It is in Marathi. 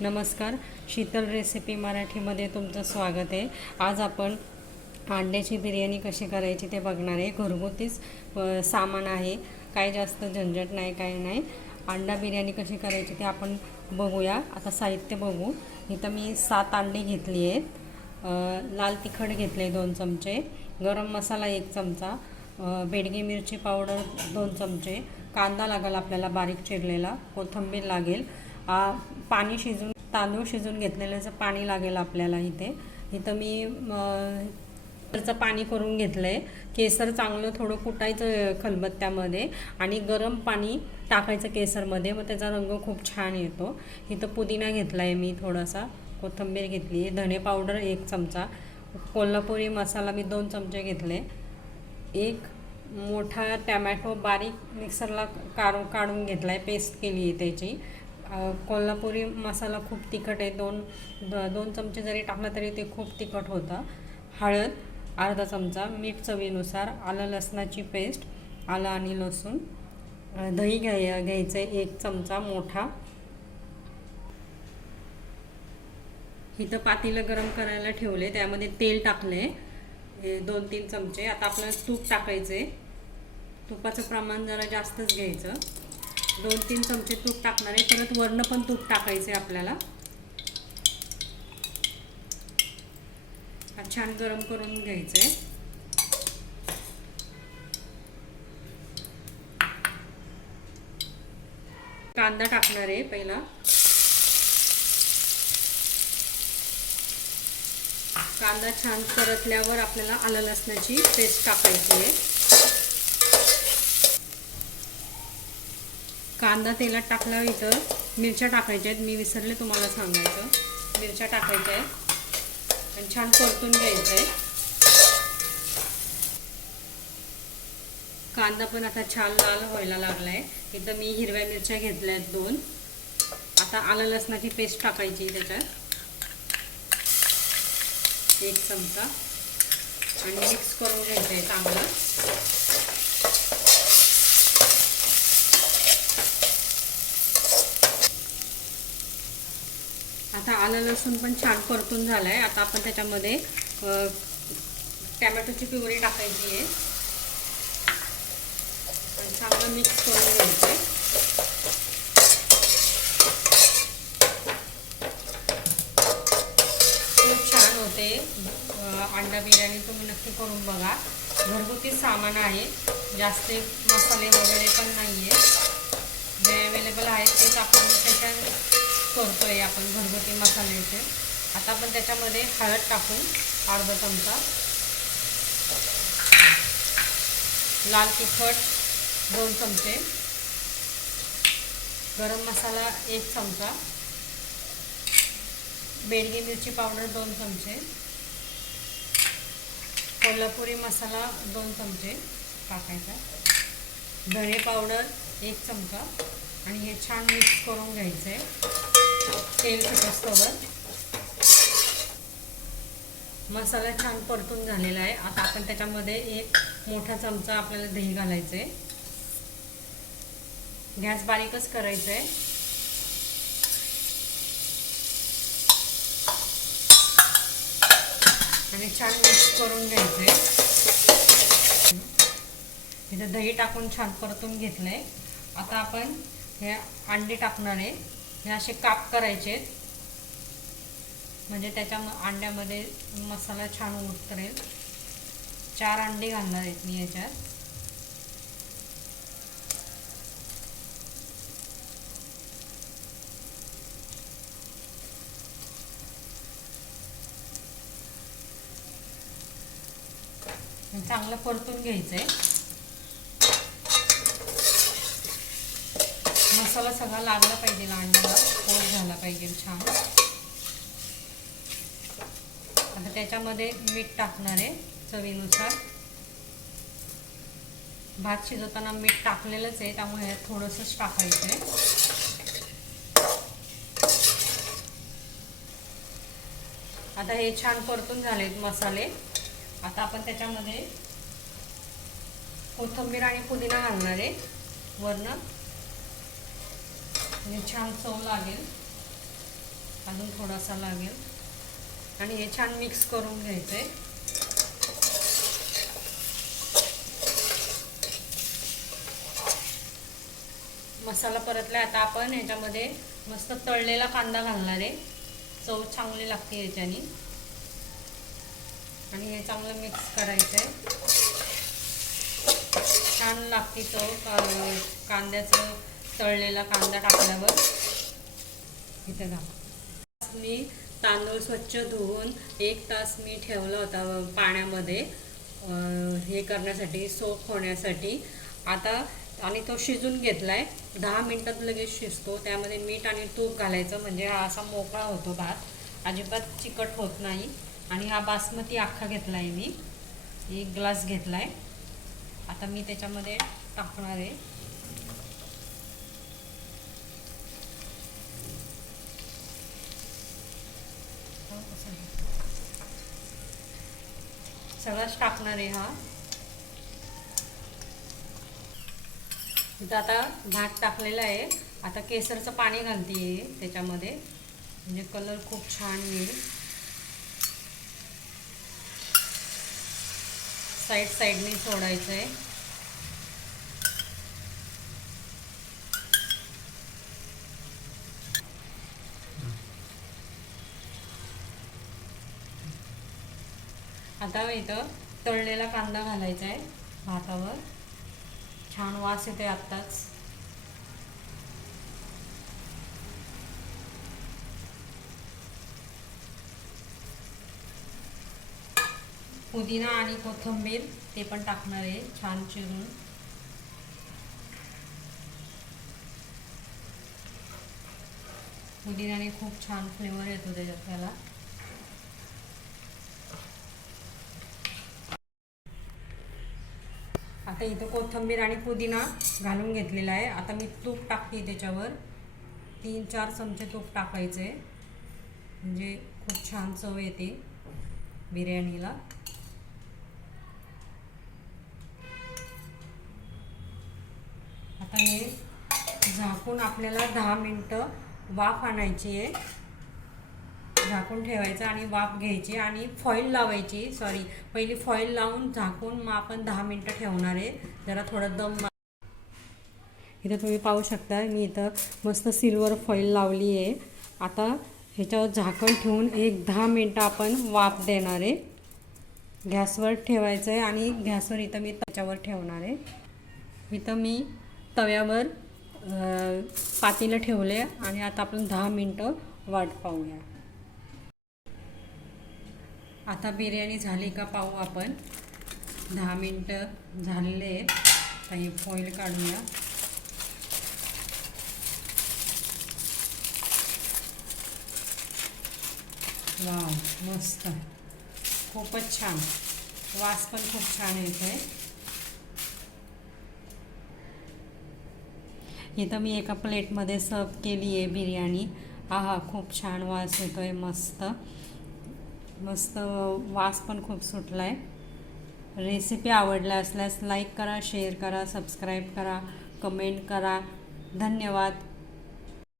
नमस्कार. शीतल रेसिपी मराठीमध्ये तुमचं स्वागत आहे. आज आपण अंड्याची बिर्याणी कशी करायची ते बघणार आहे. घरगुतीच सामान आहे. काय जास्त झंझट नाही काय नाही. अंडा बिर्याणी कशी करायची ते आपण बघूया. आता साहित्य बघू. इथं मी सात अंडी घेतली आहेत. लाल तिखट घेतले दोन चमचे. गरम मसाला एक चमचा. अ, बेडगी मिरची पावडर दोन चमचे. कांदा लागेल आपल्याला बारीक चिरलेला. कोथिंबीर लागेल. पाणी शिजून तांदूळ शिजून घेतलेल्याचं पाणी लागेल आपल्याला इथे. इथं मी केसरचं पाणी करून घेतलं आहे केसर चांगलं थोडं कुटायचं खलबत्त्यामध्ये आणि गरम पाणी टाकायचं केसरमध्ये. मग त्याचा रंग खूप छान येतो. इथं पुदिना घेतला आहे मी थोडासा. कोथिंबीर घेतली. आहे धणे पावडर एक चमचा. कोल्हापुरी मसाला मी दोन चमचे घेतले. एक मोठा टॅमॅटो बारीक मिक्सरला काढून काढून घेतला आहे पेस्ट केली आहे त्याची. कोल्हापुरी मसाला खूप तिखट आहे. दोन द- दोन चमचे जरी टाकला तरी ते खूप तिखट होतं. हळद अर्धा चमचा मीठ चवीनुसार आलं लसणाची पेस्ट आलं आणि लसूण. दही घ्याय घ्यायचं आहे एक चमचा मोठा. इथं पातीलं गरम करायला ठेवले त्यामध्ये तेल टाकले हे दोन तीन चमचे. आता आपल्याला तूप टाकायचे तुपाचं प्रमाण जरा जास्तच घ्यायचं. दोन तीन चमचे तूप टाकणार आहे. परत वरणं पण तूप टाकायचे आपल्याला. छान गरम करून घ्यायचे कांदा टाकणार आहे पहिला. कांदा छान परतल्यावर आपल्याला आलं लसणाची पेस्ट टाकायची आहे. कांदा तेलात टाकल्यावर इथं मिरच्या टाकायच्या आहेत. मी विसरले तुम्हाला सांगायचं. मिरच्या टाकायच्या आहेत. आणि छान परतून घ्यायचं आहे. कांदा पण आता छान लाल व्हायला लागला आहे इथं मी हिरव्या मिरच्या घेतल्या आहेत दोन. आता आलं लसणाची पेस्ट टाकायची त्याच्यात. एक चमचा. आणि मिक्स करून घ्यायचं आहे चांगलं आता आलं लसूण पण छान परतून झालं आहे आता आपण त्याच्यामध्ये टॅमॅटोची प्युरी टाकायची आहे. आणि चांगलं मिक्स करून घ्यायचं आहे खूप छान होते. अंडा बिर्याणी तुम्ही नक्की करून बघा. घरगुती सामान आहे. जास्त मसाले वगैरे पण नाही आहे जे अवेलेबल आहेत तेच आपण त्याच्यात आहे आपण घरगुती मसाल्याचे आता आपण त्याच्यामध्ये हळद टाकून अर्धा चमचा लाल तिखट दोन चमचे गरम मसाला एक चमचा बेडगी मिरची पावडर दोन चमचे कोल्हापुरी मसाला दोन चमचे टाकायचा धणे पावडर एक चमचा आणि हे छान मिक्स करून घ्यायचं. आहे तेल सुटस्तवर मसाला छान परतून झालेला आहे. आता आपण त्याच्यामध्ये एक मोठा चमचा आपल्याला दही घालायचं आहे गॅस बारीकच करायचं आहे आणि छान मिक्स करून घ्यायचं आहे इथं दही टाकून छान परतून घेतलंय. आता आपण हे अंडे टाकणार आहे. हे असे काप करायचे. म्हणजे त्याच्या अंड्यामध्ये मसाला छान उतरेल चार अंडे घालणार आहेत मी याच्यात. चांगलं परतून घ्यायचं आहे मसाला सगळा लागला पाहिजे अंड्याला कोट झाला पाहिजे छान. आता त्याच्यामध्ये मीठ टाकणार आहे चवीनुसार. भात शिजवताना मीठ टाकलेलंच आहे त्यामुळे ह्यात थोडंसंच टाकायचं आहे. आता हे छान परतून झालेत मसाले. आता आपण त्याच्यामध्ये कोथिंबीर आणि पुदिना घालणार आहे. वरनं म्हणजे छान चव लागेल. अजून थोडासा लागेल. आणि हे छान मिक्स करून घ्यायचं आहे मसाला परतला आता आपण ह्याच्यामध्ये मस्त तळलेला कांदा घालणार आहे. चव चांगली लागते ह्याच्याने. आणि हे चांगलं मिक्स करायचं आहे छान लागते चव. कांद्याचं तळलेला कांदा टाकल्यावर इथे घाला. मी तांदूळ स्वच्छ धुवून एक तास मी ठेवला होता पाण्यामध्ये. हे करण्यासाठी सोप होण्यासाठी. आता आणि तो शिजून घेतला आहे दहा मिनटात लगेच शिजतो. त्यामध्ये मीठ आणि तूप घालायचं म्हणजे हा असा मोकळा होतो भात. अजिबात चिकट होत नाही. आणि हा बासमती अख्खा घेतला आहे मी. एक ग्लास घेतला आहे आता मी त्याच्यामध्ये टाकणार आहे. सगळंच टाकणार आहे हा. इथं आता भात टाकलेला आहे. आता केसरचं पाणी घालते त्याच्यामध्ये. म्हणजे कलर खूप छान येईल. साईड साईडने सोडायचं आहे आता इथं तळलेला कांदा घालायचा आहे भातावर. छान वास येते आत्ताच. पुदिना आणि कोथिंबीर ते पण टाकणार आहे छान चिरून. पुदिन्याने खूप छान फ्लेवर येतो त्याच्यात त्याला. आता इथं कोथिंबीर आणि पुदिना घालून घेतलेला आहे. आता मी तूप टाकते त्याच्यावर. तीन चार चमचे तूप टाकायचे. म्हणजे खूप छान चव येते बिर्याणीला. आता हे झाकून आपल्याला दहा मिनटं वाफ आणायची आहे. झाकून ठेवायचं आणि वाफ घ्यायची आणि फॉईल लावायची सॉरी पहिली फॉईल लावून झाकून मग आपण दहा मिनटं ठेवणार आहे. जरा थोडं दम इथं तुम्ही पाहू शकता मी इथं मस्त सिल्वर फॉईल लावली आहे. आता ह्याच्यावर झाकण ठेवून एक दहा मिनटं आपण वाफ देणार आहे. गॅसवर ठेवायचं आहे आणि गॅसवर इथं मी त्याच्यावर ठेवणार आहे. इथं मी तव्यावर पातीला ठेवले आणि आता आपण दहा मिनटं वाट पाहूया. आता बिर्याणी झाली का पाहू आपण. दहा मिनटं झालेले आहेत. आता फॉईल काढूया. वाव मस्त. खूपच छान. वास पण खूप छान येतो आहे इथं मी एका प्लेटमध्ये सर्व केली आहे बिर्याणी. आहा खूप छान वास येतो आहे मस्त. मस्त वास पण खूप सुटला आहे रेसिपी आवडल्या असल्यास लाईक करा शेअर करा सबस्क्राईब करा कमेंट करा. धन्यवाद.